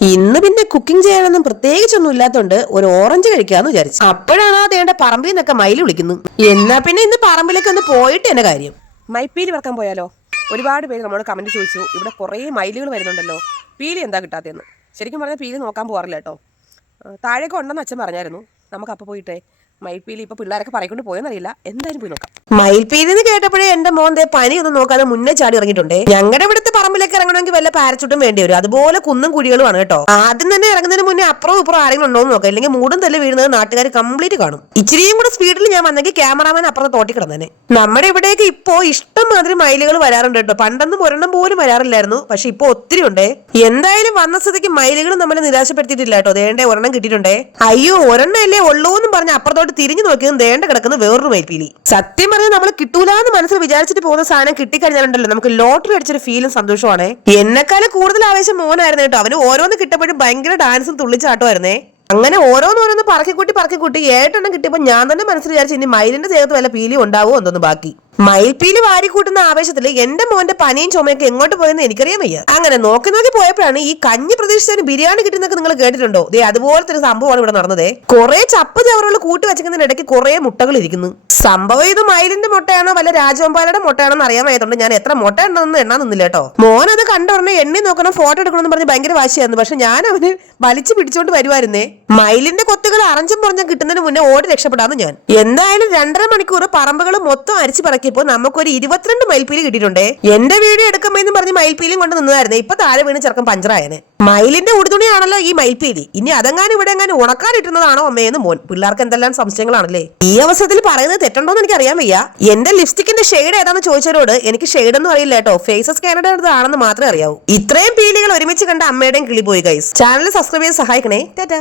ഇന്ന് പിന്നെ കുക്കിംഗ് ചെയ്യാനൊന്നും പ്രത്യേകിച്ചൊന്നും ഇല്ലാത്തോണ്ട് ഒരു ഓറഞ്ച് കഴിക്കാന്ന് വിചാരിച്ചു. അപ്പോഴാണ് അതേണ്ട പറമ്പിൽ നിന്നൊക്കെ മയിൽ വിളിക്കുന്നു. എന്നാ പിന്നെ ഇന്ന് പറമ്പിലേക്ക് ഒന്ന് പോയിട്ട് എന്നെ കാര്യം. മയിൽപ്പീലി വറക്കാൻ പോയാലോ? ഒരുപാട് പേര് നമ്മളോട് കമന്റ് ചോദിച്ചു, ഇവിടെ കുറേ മയിലുകൾ വരുന്നുണ്ടല്ലോ, പീലി എന്താ കിട്ടാത്തതെന്ന്. ശരിക്കും പറഞ്ഞാൽ പീലി നോക്കാൻ പോകാറില്ല കേട്ടോ. താഴേക്ക് ഉണ്ടെന്ന് അച്ഛൻ പറഞ്ഞായിരുന്നു. നമുക്കപ്പോൾ പോയിട്ടേ മയിൽപ്പീലി ഇപ്പോൾ പിള്ളേരൊക്കെ പറയിക്കൊണ്ട് പോയെന്നറിയില്ല, എന്തായാലും പോയി നോക്കാം. മയിൽപ്പീലിന്ന് കേട്ടപ്പോഴേ എന്റെ മോന്റെ പനി ഒന്നും നോക്കാതെ മുന്നേ ചാടി ഇറങ്ങിയിട്ടുണ്ടേ. ഞങ്ങളുടെ ഇവിടുത്തെ പറമ്പിലേക്ക് ഇറങ്ങണമെങ്കിൽ വല്ല പാരച്ചൂട്ടും വേണ്ടി വരും. അതുപോലെ കുന്നും കുഴികളുമാണ് കേട്ടോ. ആദ്യം തന്നെ ഇറങ്ങുന്നതിന് മുന്നേ അപ്പുറം ഇപ്പുറം ആരെങ്കിലും ഉണ്ടോ എന്ന് നോക്കാം. അല്ലെങ്കിൽ മൂടും തല്ല് വീഴുന്നത് നാട്ടുകാർ കംപ്ലീറ്റ് കാണും. ഇച്ചിരിയും കൂടെ സ്പീഡിൽ ഞാൻ വന്നെങ്കിൽ ക്യാമറാമാൻ അപ്പുറത്ത് തോട്ടി കിടന്നേനെ. നമ്മുടെ ഇവിടേക്ക് ഇപ്പോ ഇഷ്ടം മാതിരി മയിലുകൾ വരാറുണ്ട് കേട്ടോ. പണ്ടൊന്നും ഒരെണ്ണം പോലും വരാറില്ലായിരുന്നു, പക്ഷെ ഇപ്പൊ ഒത്തിരി ഉണ്ടേ. എന്തായാലും വന്ന സ്ഥിതിക്ക് മയിലുകൾ നമ്മളെ നിരാശപ്പെടുത്തിയിട്ടില്ല കേട്ടോ. ദേണ്ടേ ഒരെണ്ണം കിട്ടിയിട്ടുണ്ടേ. അയ്യോ ഒരെണ്ണം അല്ലേ ഉള്ളൂ എന്നും പറഞ്ഞ് അപ്പുറത്തോട്ട് തിരിഞ്ഞു നോക്കിയതും ദേണ്ട കിടക്കുന്ന വേറൊരു മയിൽപ്പീലി. സത്യം പറഞ്ഞാൽ നമ്മൾ കിട്ടൂലെന്ന് മനസ്സിൽ വിചാരിച്ചിട്ട് പോകുന്ന സാധനം കിട്ടിക്കഴിഞ്ഞാലുണ്ടല്ലോ നമുക്ക് ലോട്ടറി അടിച്ചൊരു ഫീലും സന്തോഷമാണ്. എന്നെക്കാളും കൂടുതൽ ആവേശം മോനായിരുന്നു കേട്ടോ. അവന് ഓരോന്ന് കിട്ടപ്പോഴും ഭയങ്കര ഡാൻസും തുള്ളിച്ചാട്ടമായിരുന്നേ. അങ്ങനെ ഓരോന്നോരോന്ന് പറക്കിക്കൂട്ടി 7 എണ്ണം കിട്ടിയപ്പോൾ ഞാൻ തന്നെ മനസ്സിൽ വിചാരിച്ചു ഇനി മയിലിന്റെ ദേഹത്ത് വല്ല പീലി ഉണ്ടാവുമോ എന്തോന്ന്. ബാക്കി മയിൽപ്പീലി വാരിക്കൂട്ടുന്ന ആവേശത്തിൽ എന്റെ മോന്റെ പനിയും ചുമയൊക്കെ എങ്ങോട്ട് പോയെന്ന് എനിക്കറിയാൻ വയ്യ. അങ്ങനെ നോക്കി പോയപ്പോഴാണ് ഈ കഞ്ഞി പ്രതീക്ഷിച്ചതിന് ബിരിയാണി കിട്ടുന്നൊക്കെ നിങ്ങൾ കേട്ടിട്ടുണ്ടോ? ദേ അതുപോലത്തെ ഒരു സംഭവമാണ് ഇവിടെ നടന്നത്. കുറെ ചപ്പ് ചവറുകൾ കൂട്ടി വെച്ചിരിക്കുന്നതിനിടയ്ക്ക് കുറെ മുട്ടകൾ ഇരിക്കുന്നു. സംഭവം ഇത് മയിലിന്റെ മുട്ടയാണോ വല്ല രാജവമ്പാലയുടെ മുട്ടയാണോ എന്ന് അറിയാൻ വയ്യതുകൊണ്ട് ഞാൻ എത്ര മുട്ട ഉണ്ടെന്ന് എണ്ണാൻ നിന്നില്ല കേട്ടോ. മോൻ അത് കണ്ടുടനെ എണ്ണി നോക്കണം, ഫോട്ടോ എടുക്കണമെന്ന് പറഞ്ഞ് ഭയങ്കര വാശിയായിരുന്നു. പക്ഷെ ഞാൻ അവന് വലിച്ചു പിടിച്ചോണ്ട് വരുമായിരുന്നേ. മയിലിന്റെ കൊത്തുകൾ അറഞ്ചും പുറഞ്ഞും കിട്ടുന്നതിന് മുന്നേ ഓടി രക്ഷപ്പെടാന്ന് ഞാൻ. എന്തായാലും 2.5 മണിക്കൂർ പറമ്പുകൾ മൊത്തം അരിച്ചു പറക്കിയപ്പോ നമുക്കൊരു 22 മയിൽപ്പീലി കിട്ടിയിട്ടുണ്ടേ. എന്റെ വീഡിയോ എടുക്കുമെന്ന് പറഞ്ഞ് മയിൽപ്പീലിയും കൊണ്ട് നിന്നതായിരുന്നേ. ഇപ്പൊ താഴെ വീണ് ചെറുക്കം പഞ്ചറായനെ. മയിലിന്റെ ഉടുതുണിയാണല്ലോ ഈ മയിൽപ്പീലി. ഇനി അതെങ്ങാനും ഇവിടെ എങ്ങാനും ഉണക്കാനിട്ടുന്നതാണോ അമ്മയെന്ന് മോൻ. പിള്ളേർക്ക് എന്തെല്ലാം സംശയങ്ങളാണല്ലേ. ഈ അവസരത്തിൽ പറയുന്നത് തെറ്റുണ്ടോന്ന് എനിക്ക് അറിയാൻ വയ്യ. എന്റെ ലിപ്സ്റ്റിക്കിന്റെ ഷെയ്ഡ് ഏതാന്ന് ചോദിച്ചവരോട് എനിക്ക് ഷെയ്ഡ് ഒന്നും അറിയില്ല കേട്ടോ. ഫേസസ് കാനഡയുടെ ആണെന്ന് മാത്രമേ അറിയാവൂ. ഇത്രയും പീലികൾ ഒരുമിച്ച് കണ്ട അമ്മയുടെയും കിളി പോയി ഗൈസ്. ചാനൽ സബ്സ്ക്രൈബ് ചെയ്ത് സഹായിക്കണേ. ടാറ്റാ.